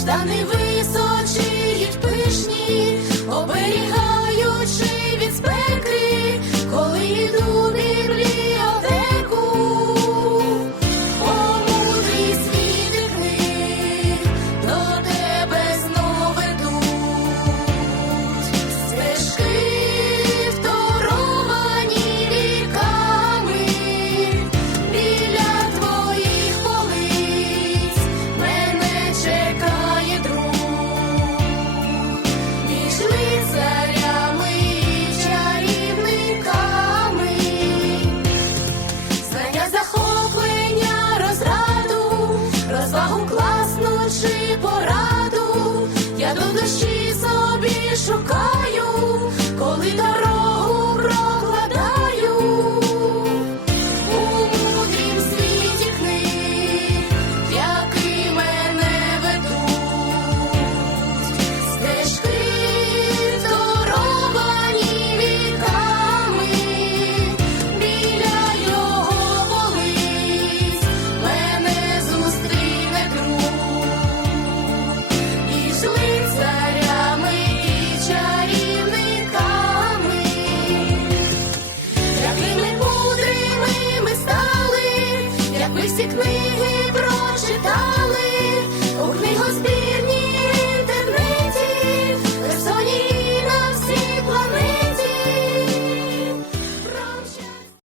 каштани ви книги прочитала.